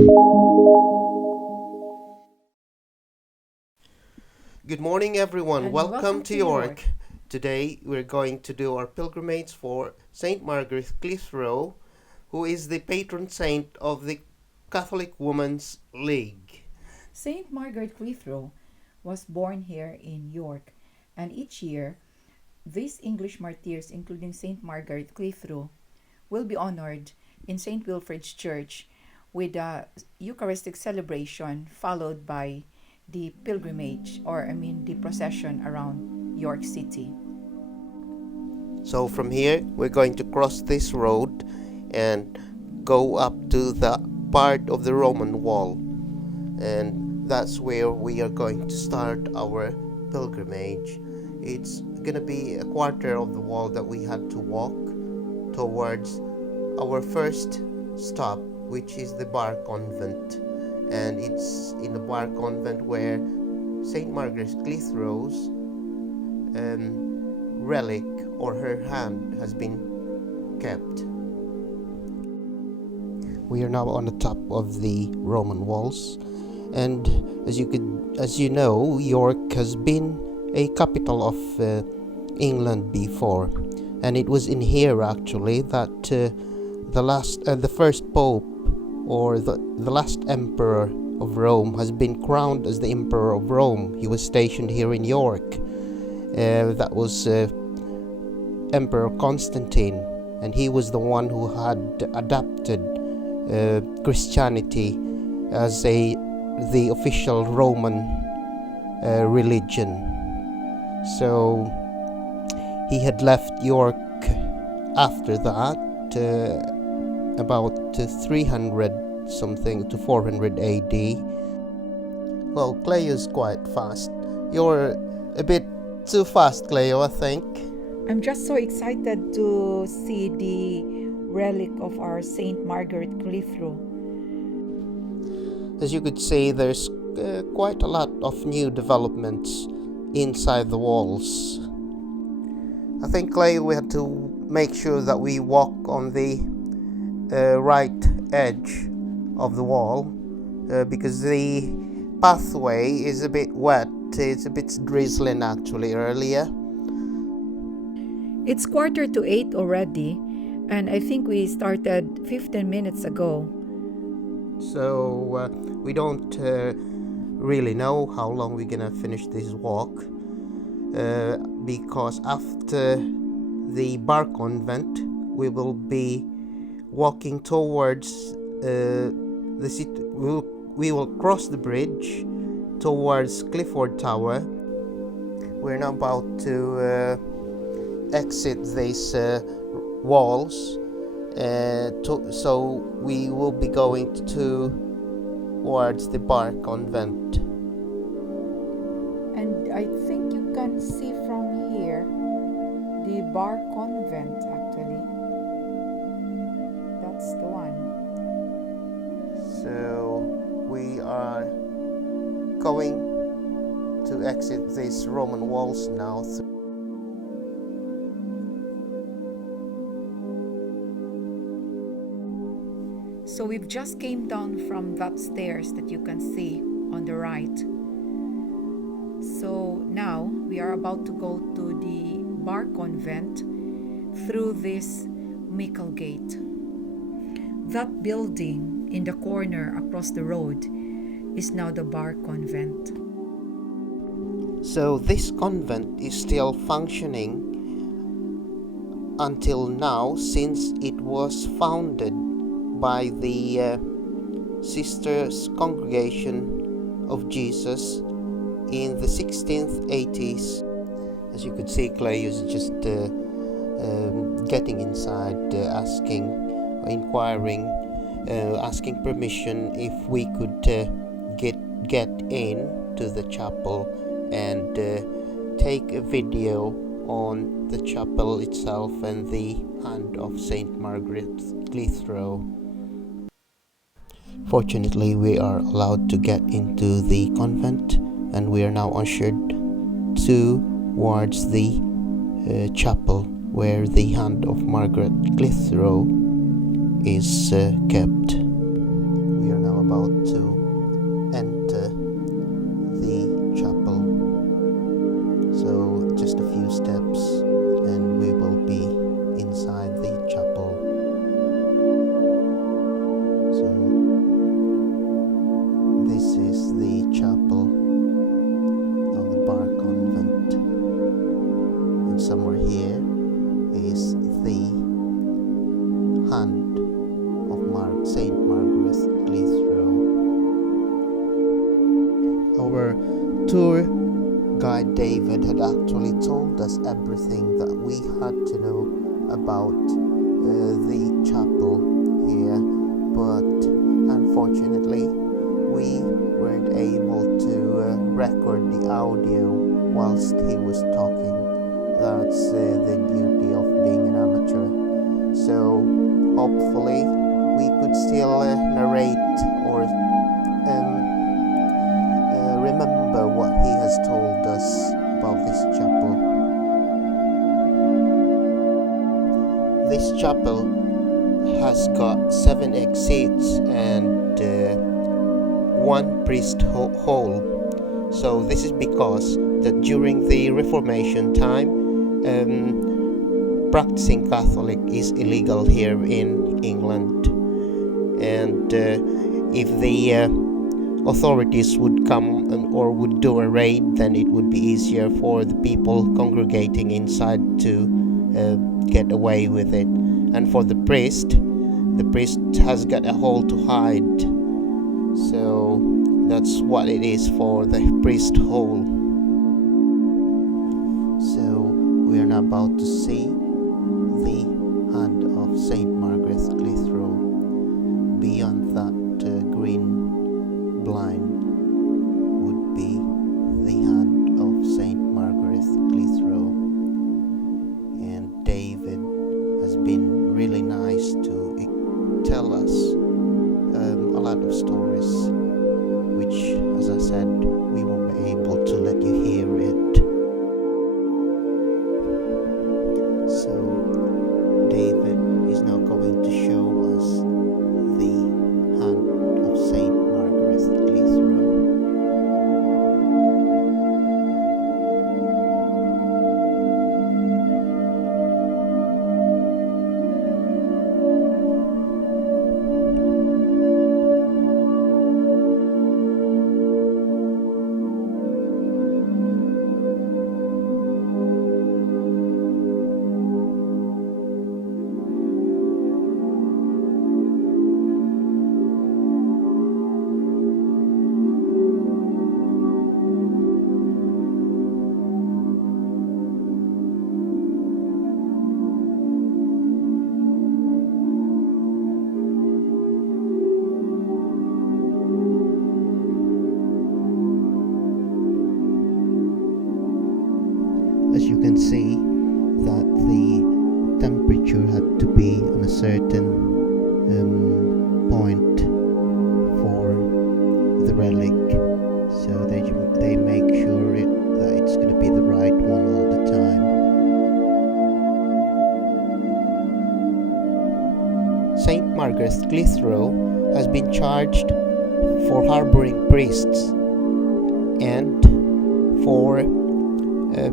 Good morning, everyone. And welcome to York. Today we're going to do our pilgrimage for Saint Margareth Clithrow, who is the patron saint of the Catholic Women's League. Saint Margaret Clithrow was born here in York, and each year, these English martyrs, including Saint Margaret Clithrow, will be honored in Saint Wilfrid's Church with a Eucharistic celebration followed by the pilgrimage, the procession around York City. So from here, we're going to cross this road and go up to the part of the Roman wall. And that's where we are going to start our pilgrimage. It's going to be a quarter of the wall that we had to walk towards our first stop, which is the Bar Convent. And it's in the Bar Convent where St. Margaret Clithrow's relic or her hand has been kept. We are now on the top of the Roman walls, and as you know, York has been a capital of England before, and it was in here actually that the first pope or the last emperor of Rome has been crowned as the Emperor of Rome. He was stationed here in York. That was Emperor Constantine, and he was the one who had adapted Christianity as the official Roman religion. So he had left York after that, about 300 something to 400 AD. Well, Cleo's quite fast. You're a bit too fast, Cleo, I think. I'm just so excited to see the relic of our Saint Margaret Clithrow. As you could see, there's quite a lot of new developments inside the walls. I think, Cleo, we had to make sure that we walk on the right edge of the wall because the pathway is a bit wet. It's a bit drizzling actually earlier. It's 7:45 already, and I think we started 15 minutes ago. So we don't really know how long we're gonna finish this walk because after the Bar Convent we will be walking towards the city. We will cross the bridge towards Clifford Tower. We're now about to exit these walls, so we will be going towards the Bar Convent. And I think you can see from here the Bar Convent actually. That's the one. So we are going to exit these Roman walls now. So we've just came down from that stairs that you can see on the right. So now we are about to go to the Bar Convent through this Mickle Gate. That building in the corner across the road is now the Bar Convent. So this convent is still functioning until now, since it was founded by the Sisters Congregation of Jesus in the 1680s. As you could see, Clay is just getting inside, inquiring, asking permission if we could get in to the chapel and take a video on the chapel itself and the hand of Saint Margaret Clithrow. Fortunately, we are allowed to get into the convent, and we are now ushered towards the chapel where the hand of Margaret Clithrow is kept. We are now about to enter the chapel. So just a few steps and we will be inside the chapel. So this is the chapel of the Bar Convent, and somewhere here is the hand of Saint Margareth Clithrow. Our tour guide David had actually told us everything that we had to know about the chapel here, but unfortunately we weren't able to record the audio whilst he was talking. That's the beauty of being an amateur. So hopefully we could still narrate or remember what he has told us about this chapel. This chapel has got 7 exits and 1 priest hole. So this is because that during the Reformation time, practicing Catholic is illegal here in England, and if the authorities would come or would do a raid, then it would be easier for the people congregating inside to get away with it. And for the priest has got a hole to hide. So that's what it is for the priest hole. So we are now about to see the hand of Saint Margareth Clithrow. Beyond that green blind would be the hand of Saint Margareth Clithrow. And David has been really nice to tell us a lot of stories, which, as I said, we won't be able to let you hear it. So David is now going to show us the hand of Saint Margareth Clithrow. As you can see, that the temperature had to be on a certain point for the relic, so they make sure that it's going to be the right one all the time. Saint Margareth Clithrow has been charged for harboring priests and for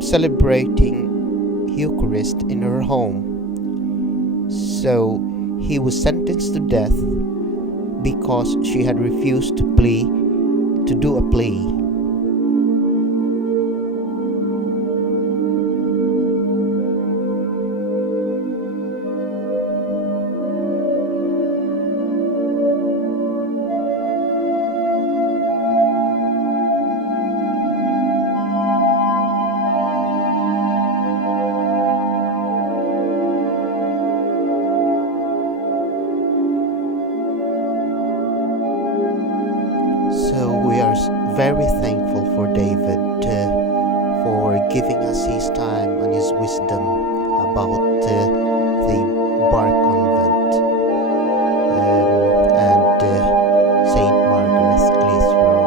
celebrating Eucharist in her home. So he was sentenced to death because she had refused to do a plea. So we are very thankful for David for giving us his time and his wisdom about the Bar Convent and Saint Margareth Clithrow.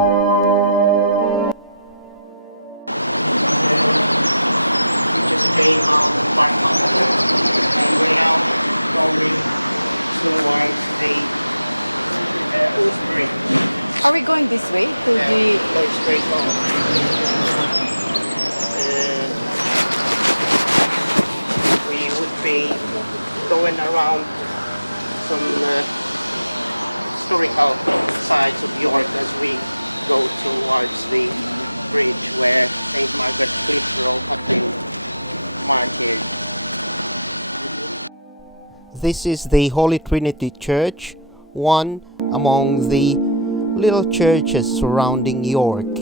This is the Holy Trinity Church, one among the little churches surrounding York.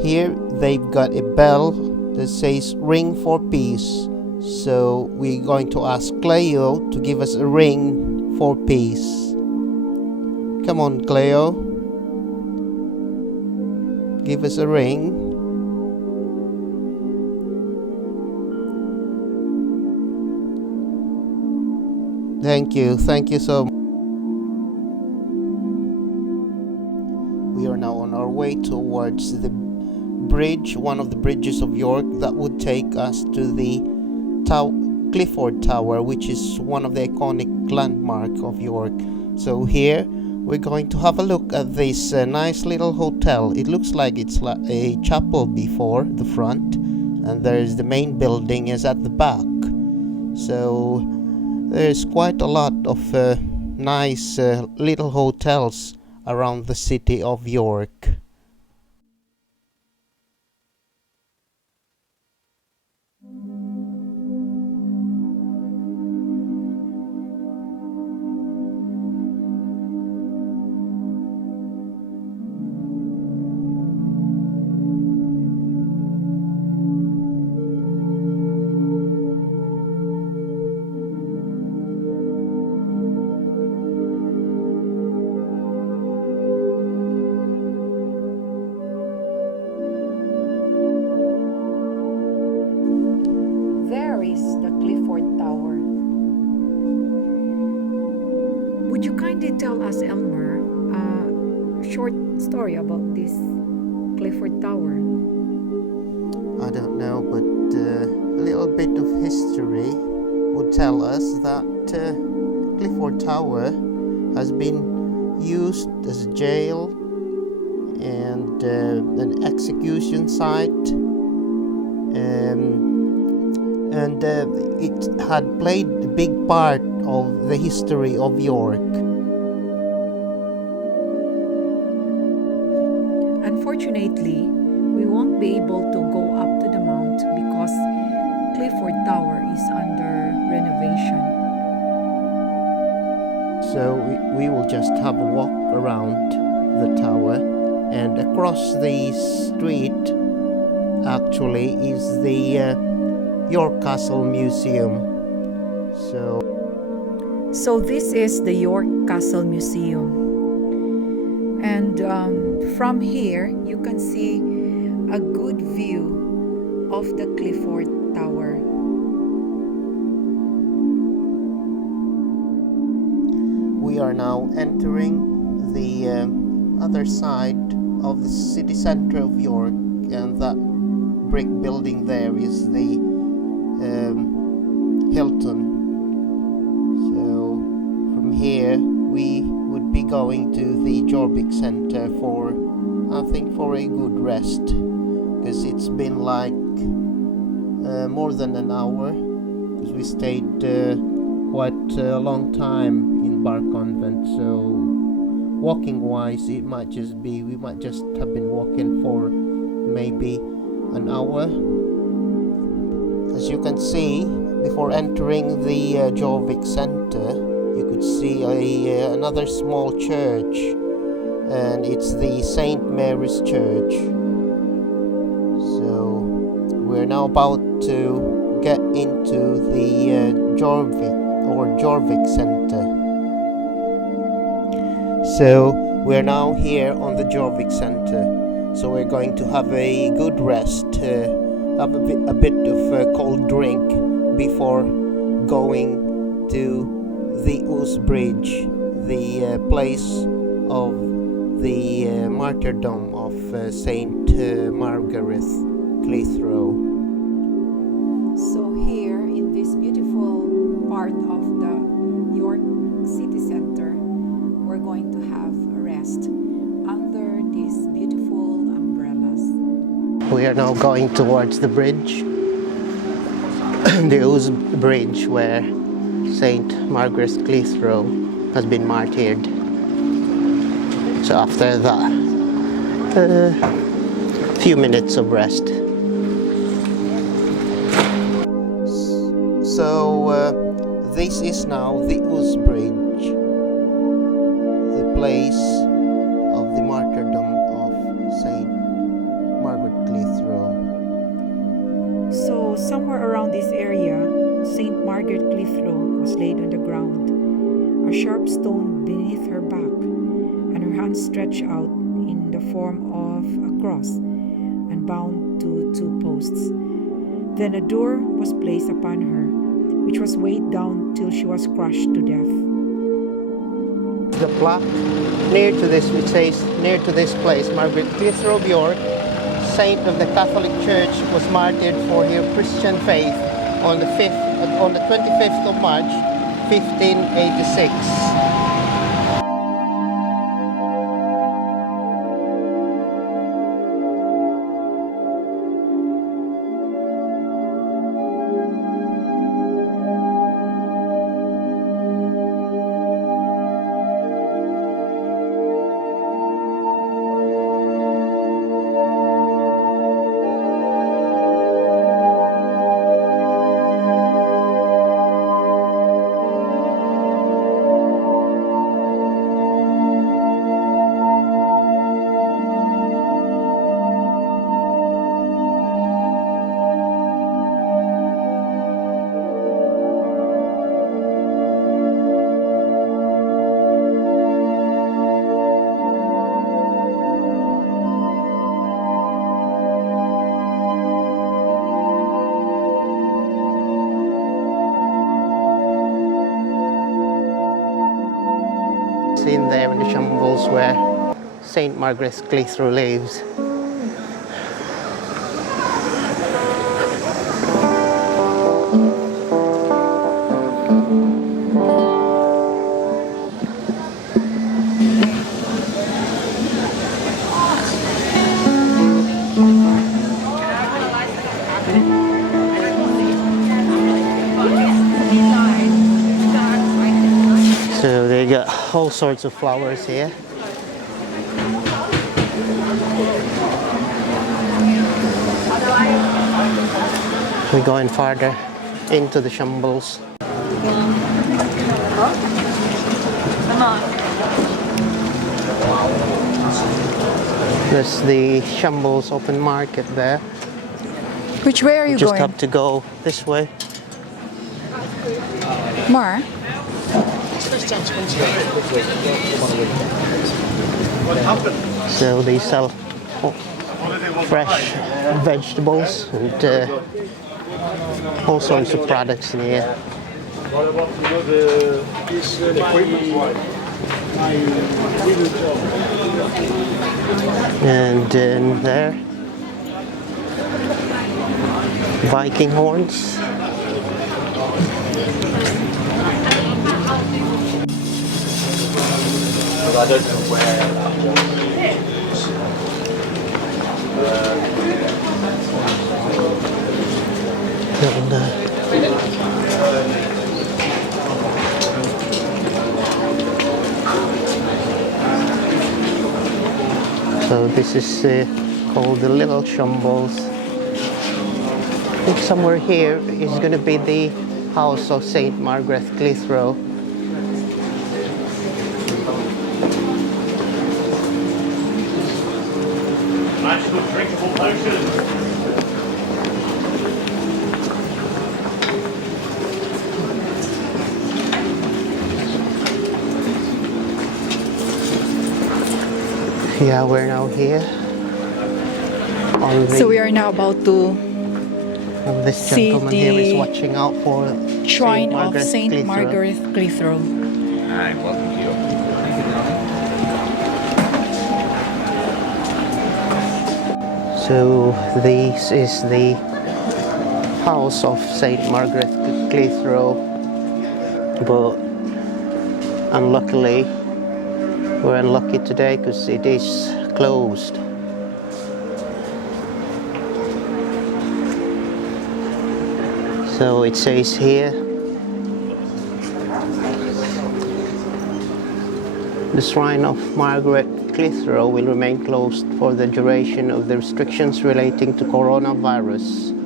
Here they've got a bell that says ring for peace. So we're going to ask Cleo to give us a ring for peace. Come on, Cleo. Give us a ring. Thank you so much. We are now on our way towards the bridge, one of the bridges of York that would take us to the Clifford Tower, which is one of the iconic landmarks of York. So here we're going to have a look at this nice little hotel. It looks like it's like a chapel before the front, and there's the main building is at the back. So there's quite a lot of nice little hotels around the city of York. There is the Clifford Tower. Would you kindly tell us, Elmer, a short story about this Clifford Tower? I don't know, but a little bit of history would tell us that Clifford Tower has been used as a jail and an execution site, and it had played a big part of the history of York. Unfortunately, we won't be able to go up to the mount because Clifford Tower is under renovation. So we will just have a walk around the tower, and across the street actually is the York Castle Museum. So this is the York Castle Museum. And from here, you can see a good view of the Clifford Tower. We are now entering the other side of the city center of York, and that brick building there is the Hilton. So from here we would be going to the Jorvik Center for, I think, for a good rest, because it's been like more than an hour, because we stayed quite a long time in Bar Convent. So walking wise, it might just be, we might just have been walking for maybe an hour. As you can see, before entering the Jorvik Center, you could see another small church, and it's the St. Mary's Church. So we're now about to get into the Jorvik Center. So we're now here on the Jorvik Center. So we're going to have a good rest, have a bit of a cold drink before going to the Ouse Bridge, the place of the martyrdom of Saint Margareth Clithrow. So here in this beautiful part of the York City Center, we're going to have a rest under these beautiful umbrellas. We are now going towards the bridge, the Ouse Bridge, where Saint Margaret Clithrow has been martyred. So after that, few minutes of rest. So this is now the Ouse Bridge, the place of the martyrdom of Saint Margaret Clithrow. So, somewhere around this area, Saint Margaret Clithrow was laid on the ground, a sharp stone beneath her back, and her hands stretched out in the form of a cross and bound to two posts. Then a door was placed upon her, which was weighed down till she was crushed to death. The plaque near to this, which says, near to this place, Margaret Clithrow of York, saint of the Catholic Church, was martyred for her Christian faith on the 25th of March, 1586. In there in the shambles where Saint Margaret Clithrow lives. So they got all sorts of flowers here. We're going farther into the shambles. There's the shambles open market there. Which way are you Just going? have to go this way. Mar? So they sell fresh vegetables and all sorts of products in here. And then there, Viking horns. I don't know where that was. So this is called the Little Shambles. I think somewhere here is going to be the house of Saint Margaret Clithrow. Magical drinkable potion. Yeah, we're now here. So we are now about to this see gentleman here is the watching out for shrine of Saint Clithrow. Margaret Clithrow. Hi, welcome to you. So this is the house of Saint Margaret Clithrow, but unluckily we're unlucky today because it is closed. So it says here The shrine of Margareth Clithrow will remain closed for the duration of the restrictions relating to coronavirus.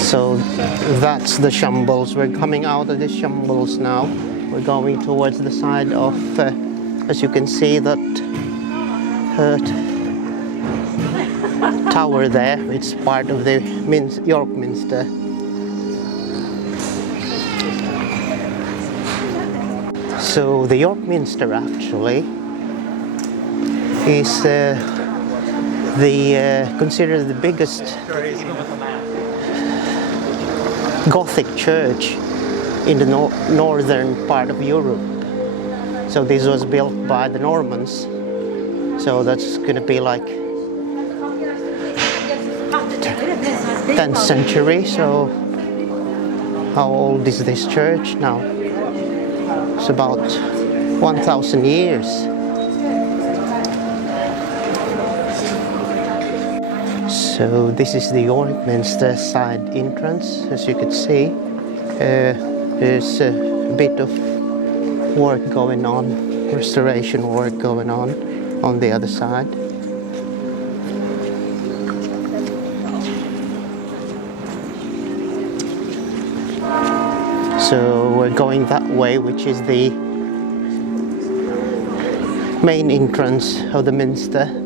So that's the shambles. We're coming out of the shambles now. We're going towards the side of, as you can see, that tower there. It's part of the York Minster. So the York Minster actually is considered the biggest Gothic church in the northern part of Europe. So this was built by the Normans. So that's going to be like 10th century. So how old is this church now? It's about 1,000 years. So this is the York Minster side entrance. As you can see, there's a bit of work going on, restoration work going on the other side. So we're going that way, which is the main entrance of the Minster.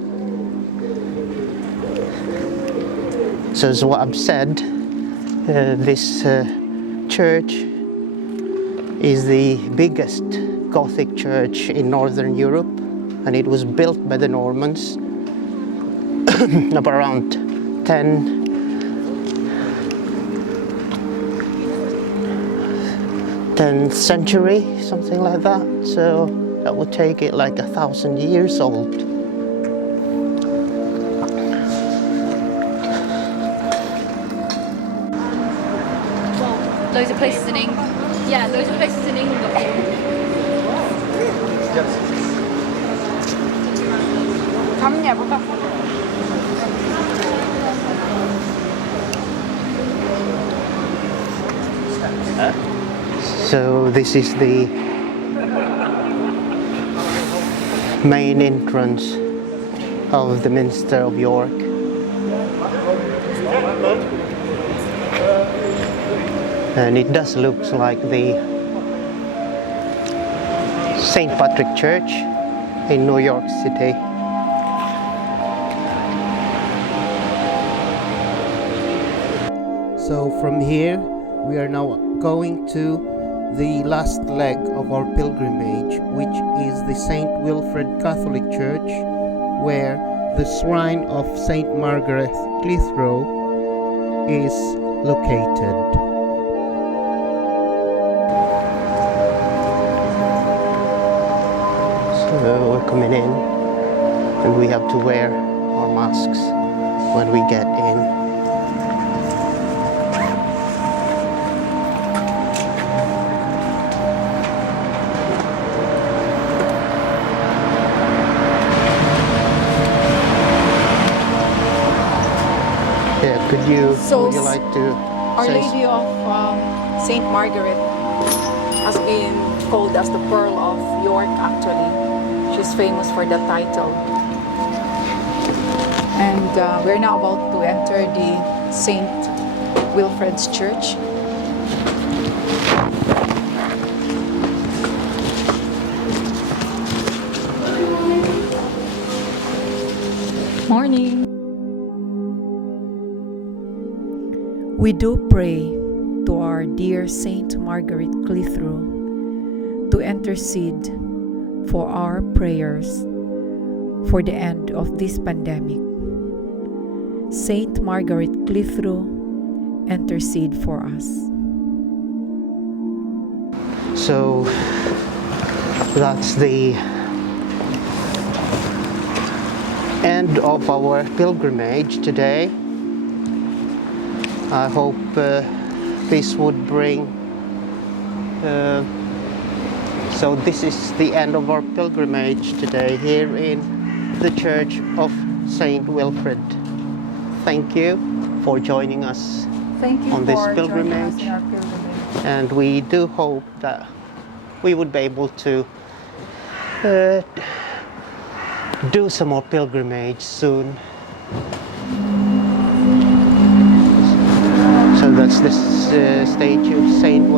So as what I've said, this church is the biggest Gothic church in Northern Europe, and it was built by the Normans around 10th century, something like that. So that would take it like 1,000 years old. Loads of places in England. Yeah, loads of places in England. So this is the main entrance of the Minster of York. And it does look like the St. Patrick Church in New York City. So from here we are now going to the last leg of our pilgrimage, which is the St. Wilfrid Catholic Church, where the shrine of St. Margareth Clithrow is located. So we're coming in, and we have to wear our masks when we get in. Would you like to Our say Lady of Saint Margaret has been called as the Pearl of York. Actually, she's famous for that title. And we're now about to enter the Saint Wilfrid's Church. Morning. We do pray to our dear Saint Margareth Clithrow to intercede for our prayers for the end of this pandemic. Saint Margareth Clithrow, intercede for us. so? That's the end of our pilgrimage today. I hope this would bring. So this is the end of our pilgrimage today here in the Church of Saint Wilfrid. Thank you for joining us Thank you on this for joining us pilgrimage. in our pilgrimage. and we do hope that we would be able to uh, do some more pilgrimage soon. So that's this statue of Saint